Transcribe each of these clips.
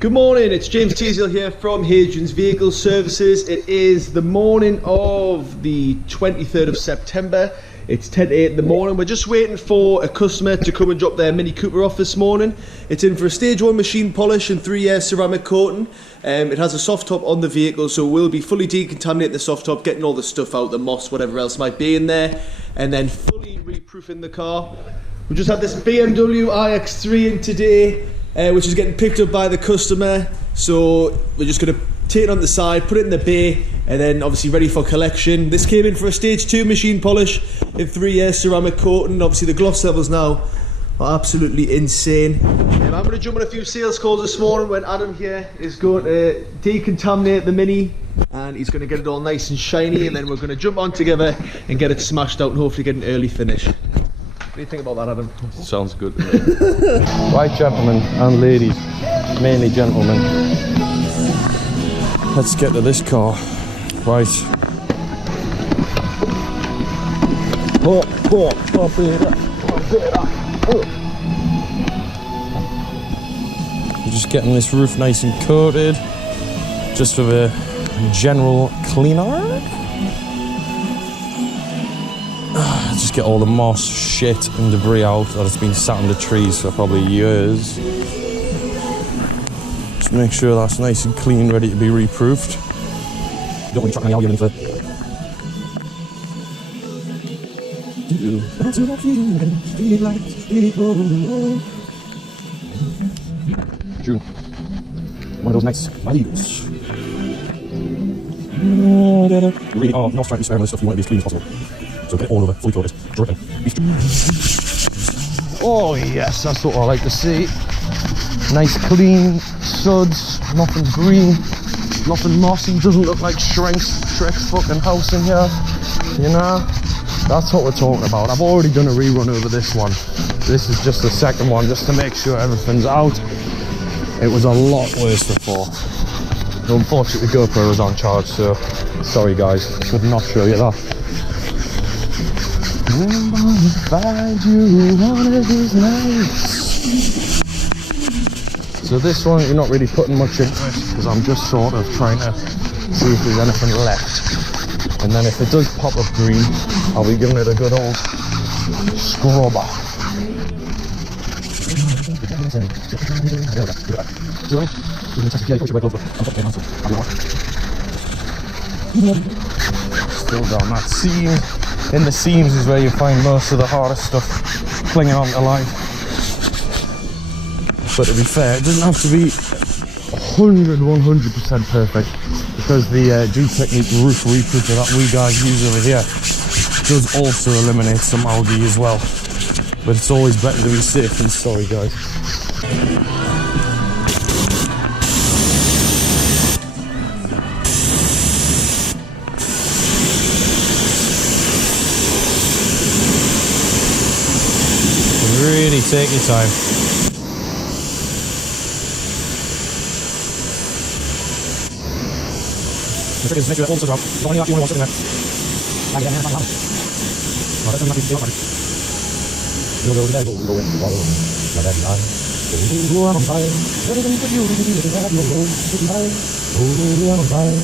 Good morning, it's James Teasdale here from Hadrian's Vehicle Services. It is the morning of the 23rd of September. It's 10 to 8 in the morning. We're just waiting for a customer to come and drop their Mini Cooper off this morning. It's in for a stage 1 machine polish and 3-year ceramic coating. It has a soft top on the vehicle, so we'll be fully decontaminating the soft top, getting all the stuff out, the moss, whatever else might be in there, and then fully reproofing the car. We just had this BMW iX3 in today, which is getting picked up by the customer, so we're just going to take it on the side, put it in the bay, and then obviously ready for collection. This came in for a stage 2 machine polish in 3-year ceramic coating. Obviously the gloss levels now are absolutely insane. I'm going to jump on a few sales calls this morning when Adam here is going to decontaminate the Mini, and he's going to get it all nice and shiny, and then we're going to jump on together and get it smashed out and hopefully get an early finish. What do you think about that, Adam? Sounds good. Right, gentlemen and ladies, mainly gentlemen, let's get to this car. Right. We're just getting this roof nice and coated, just with a general cleaner. Just get all the moss, shit and debris out that has been sat in the trees for probably years. Just make sure that's nice and clean, ready to be reproofed. Don't want to track any algae into June. One of those nice vibes. You really are not trying to spare on this stuff, you want it to be as clean as possible. So get it all over, fully coated, dripping. Oh yes, that's what I like to see. Nice clean suds, nothing green, nothing mossy, doesn't look like Shrek's fucking house in here. You know, that's what we're talking about. I've already done a rerun over this one. This is just the second one, just to make sure everything's out. It was a lot worse before. Unfortunately, GoPro was on charge, so sorry guys, could not show you that. I'm gonna find you one of these nights. So this one, you're not really putting much into it, because I'm just sort of trying to see if there's anything left. And then if it does pop up green, I'll be giving it a good old scrubber. Still down that seam. In the seams is where you find most of the hardest stuff clinging on to life. But to be fair, it doesn't have to be 100% perfect, because the G-Technique roof reproofer that we guys use over here does also eliminate some algae as well. But it's always better to be safe than sorry, guys. Really take your time. The trick is make sure that all the stuff out. Don't only actually want to wash it in there. I get that hand. No, that's not the body. You'll go there, go in, go in. Now that's nice. Oh, I'm on fire. Everything for you, you can have your own. Oh, I'm on fire.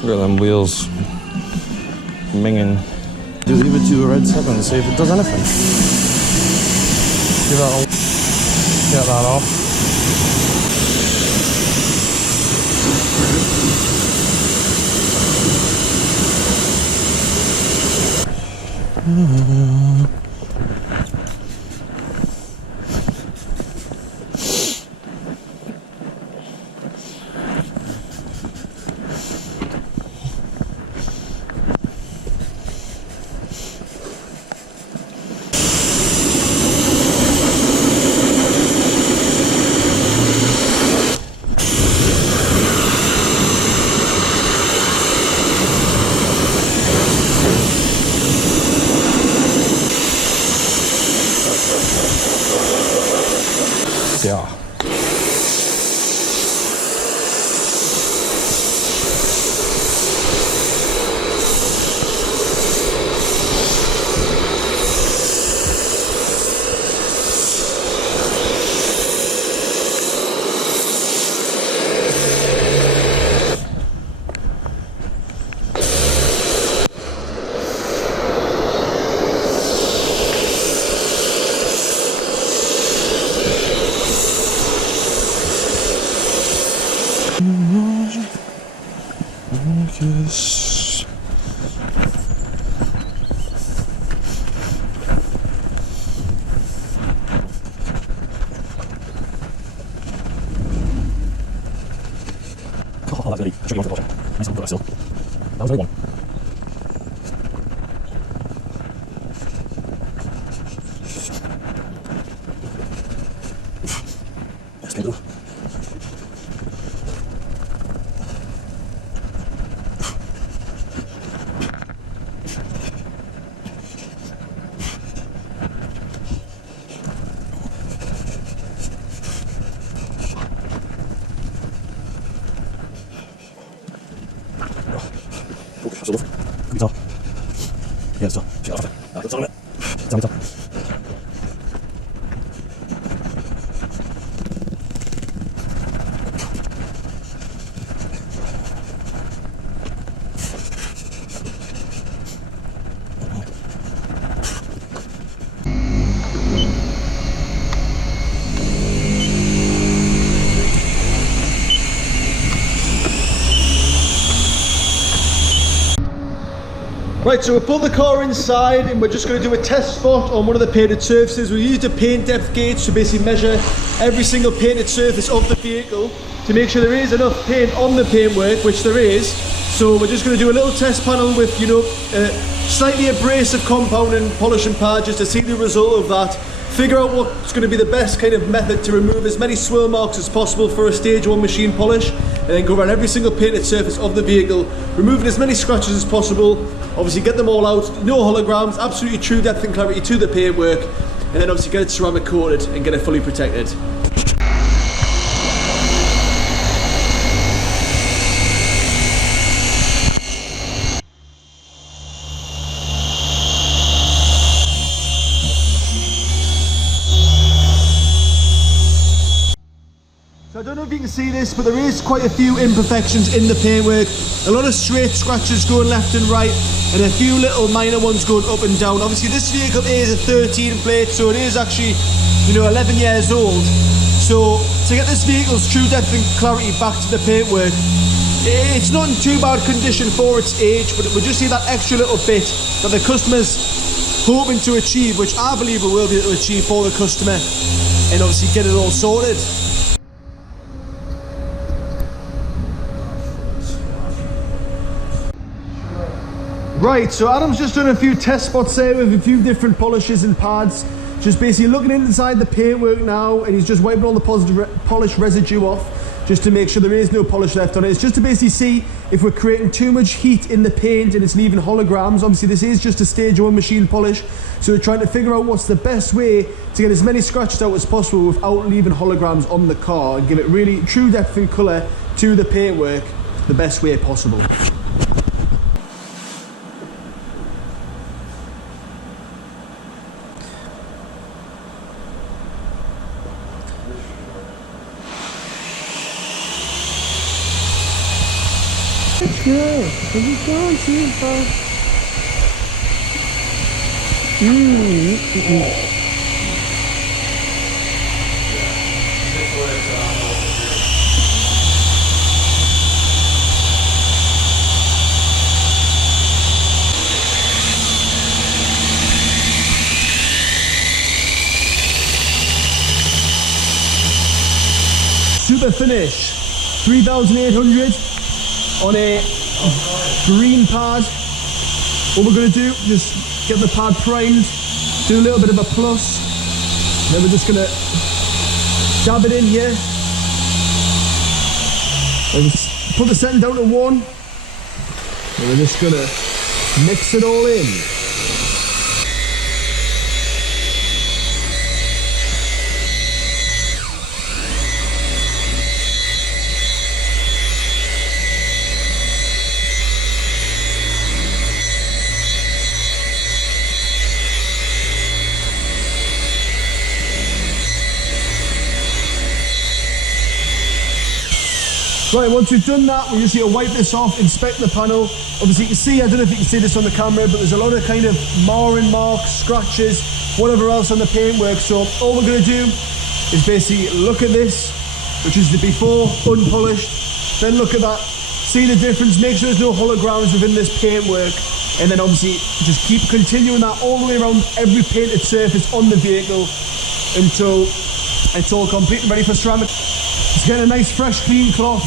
Look at them wheels minging. Just leave it to a red second and see if it does anything. Give that all, get that off. Oh, that's really a tricky one for the Porsche. Nice one, got that still. That was very one. Yes, can do. Zo lof. Goed zo. Ja, zo. Zie je af. Ja, dat zal hem. Dat zal hem. Right, so we pulled the car inside and we're just going to do a test spot on one of the painted surfaces. We used a paint depth gauge to basically measure every single painted surface of the vehicle to make sure there is enough paint on the paintwork, which there is. So we're just going to do a little test panel with, you know, slightly abrasive compound and polishing pad just to see the result of that. Figure out what's going to be the best kind of method to remove as many swirl marks as possible for a stage 1 machine polish, and then go around every single painted surface of the vehicle, removing as many scratches as possible. Obviously get them all out, no holograms, absolutely true depth and clarity to the paintwork, and then obviously get it ceramic coated and get it fully protected. I don't know if you can see this, but there is quite a few imperfections in the paintwork. A lot of straight scratches going left and right, and a few little minor ones going up and down. Obviously this vehicle is a 13 plate, so it is actually, you know, 11 years old. So to get this vehicle's true depth and clarity back to the paintwork, it's not in too bad condition for its age, but we just see that extra little bit that the customer's hoping to achieve, which I believe we will be able to achieve for the customer, and obviously get it all sorted. Right, so Adam's just done a few test spots there with a few different polishes and pads. Just basically looking inside the paintwork now, and he's just wiping all the polish residue off just to make sure there is no polish left on it. It's just to basically see if we're creating too much heat in the paint and it's leaving holograms. Obviously this is just a stage 1 machine polish, so we're trying to figure out what's the best way to get as many scratches out as possible without leaving holograms on the car and give it really true depth and colour to the paintwork the best way possible. Let's go. Have you gone too far? Super finish. 3,800. On a green pad. What we're going to do, just get the pad primed, do a little bit of a plus, then we're just going to dab it in here, and just put the setting down to 1, and we're just going to mix it all in. Right, once we've done that, we just need to wipe this off, inspect the panel. Obviously you can see, I don't know if you can see this on the camera, but there's a lot of kind of marring marks, scratches, whatever else on the paintwork. So all we're going to do is basically look at this, which is the before, unpolished, then look at that, see the difference, make sure there's no holograms within this paintwork, and then obviously just keep continuing that all the way around every painted surface on the vehicle until it's all completely ready for ceramic. Just get a nice fresh clean cloth,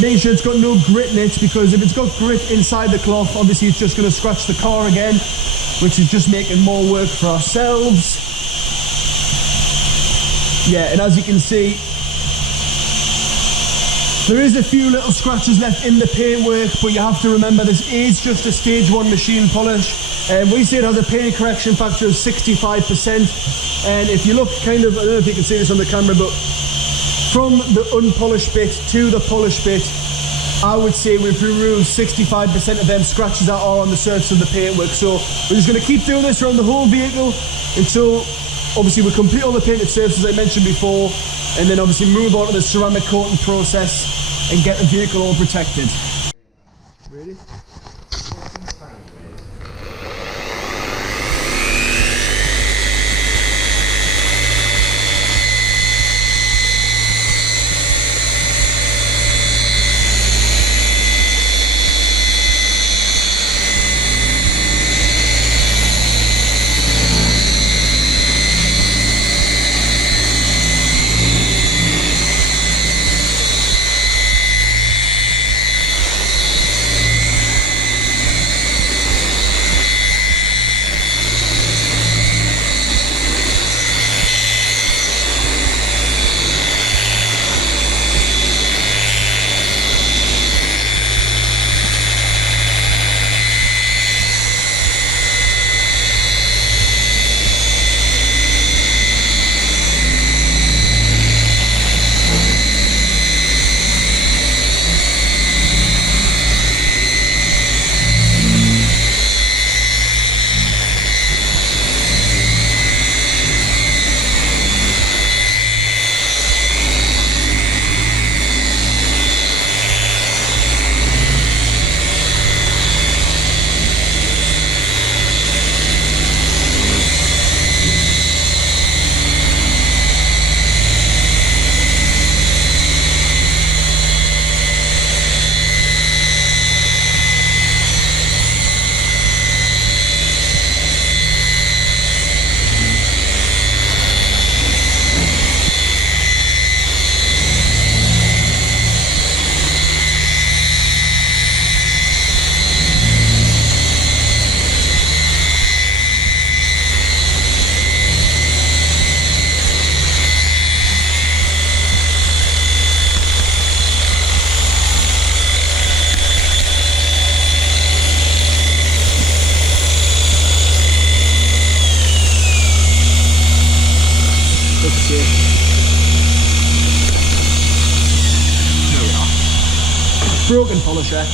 Make sure it's got no grit in it, because if it's got grit inside the cloth, obviously it's just going to scratch the car again, which is just making more work for ourselves. Yeah, and as you can see, there is a few little scratches left in the paintwork, but you have to remember this is just a stage 1 machine polish. We say it has a paint correction factor of 65%. And if you look kind of, I don't know if you can see this on the camera, but from the unpolished bit to the polished bit, I would say we've removed 65% of them scratches that are on the surface of the paintwork. So we're just going to keep doing this around the whole vehicle until obviously we complete all the painted surfaces I mentioned before, and then obviously move on to the ceramic coating process and get the vehicle all protected. Ready? Broken polisher.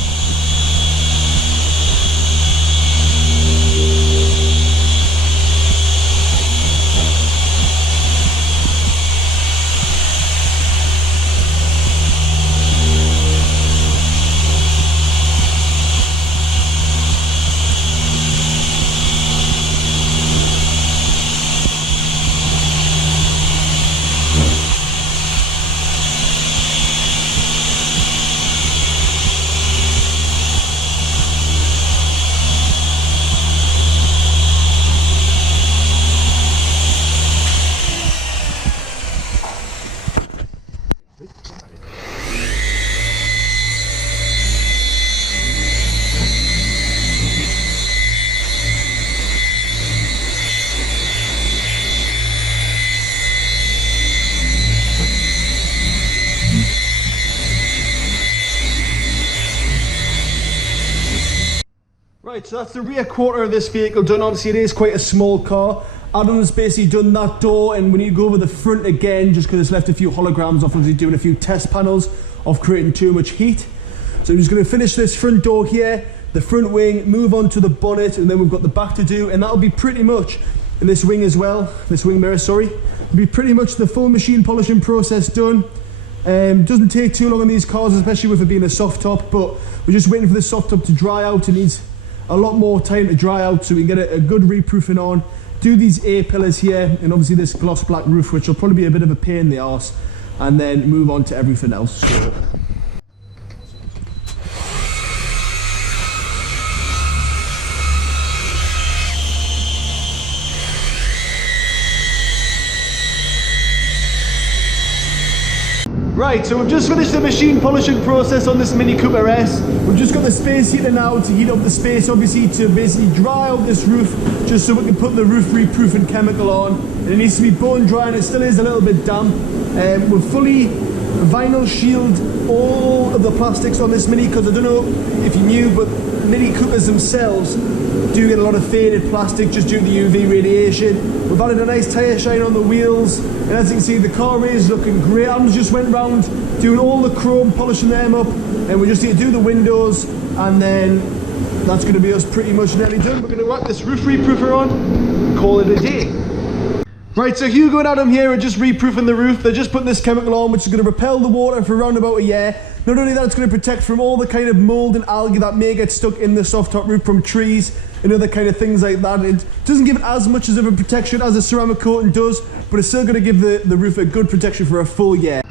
Right, so that's the rear quarter of this vehicle done. Obviously it is quite a small car. Adam's basically done that door, and we need to go over the front again just because it's left a few holograms off, obviously doing a few test panels of creating too much heat. So I'm just going to finish this front door here, the front wing, move on to the bonnet, and then we've got the back to do, and that'll be pretty much, and this wing as well, this wing mirror, sorry, will be pretty much the full machine polishing process done. Doesn't take too long on these cars, especially with it being a soft top, but we're just waiting for the soft top to dry out. It needs a lot more time to dry out so we can get a good reproofing on, do these A-pillars here, and obviously this gloss black roof, which will probably be a bit of a pain in the arse, and then move on to everything else. So Right, so we've just finished the machine polishing process on this Mini Cooper S. We've just got the space heater now to heat up the space, obviously to basically dry out this roof, just so we can put the roof reproofing chemical on. And it needs to be bone dry, and it still is a little bit damp. We've fully vinyl shielded all of the plastics on this Mini, because I don't know if you knew, but Mini Coopers themselves do get a lot of faded plastic just due to the UV radiation. We've added a nice tyre shine on the wheels, and as you can see, the car is looking great. Adam's just went round doing all the chrome, polishing them up, and we just need to do the windows, and then that's going to be us pretty much nearly done. We're going to whack this roof reproofer on and call it a day. Right, so Hugo and Adam here are just reproofing the roof. They're just putting this chemical on, which is going to repel the water for around about a year. Not only that, it's going to protect from all the kind of mold and algae that may get stuck in the soft top roof from trees and other kind of things like that. It doesn't give it as much of a protection as a ceramic coating does, but it's still going to give the roof a good protection for a full year.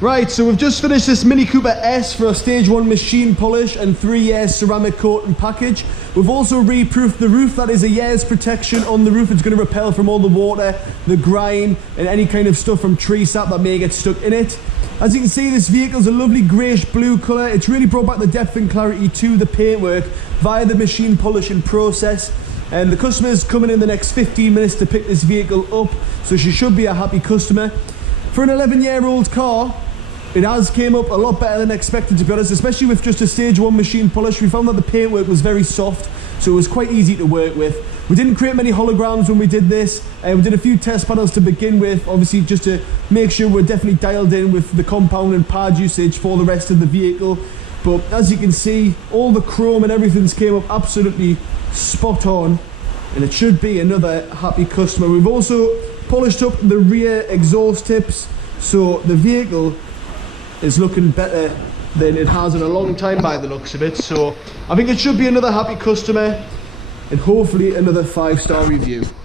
Right, so we've just finished this Mini Cooper S for a stage 1 machine polish and 3 years ceramic coating package. We've also reproofed the roof. That is a year's protection on the roof. It's going to repel from all the water, the grime, and any kind of stuff from tree sap that may get stuck in it. As you can see, this vehicle's a lovely greyish blue colour. It's really brought back the depth and clarity to the paintwork via the machine polishing process. And the customer's coming in the next 15 minutes to pick this vehicle up, so she should be a happy customer. For an 11-year-old car, it has came up a lot better than expected, to be honest, especially with just a stage 1 machine polish. We found that the paintwork was very soft, so it was quite easy to work with. We didn't create many holograms when we did this, and we did a few test panels to begin with, obviously just to make sure we're definitely dialed in with the compound and pad usage for the rest of the vehicle. But as you can see, all the chrome and everything's came up absolutely spot on, and it should be another happy customer. We've also polished up the rear exhaust tips, so the vehicle is looking better than it has in a long time by the looks of it. So I think it should be another happy customer and hopefully another 5-star review.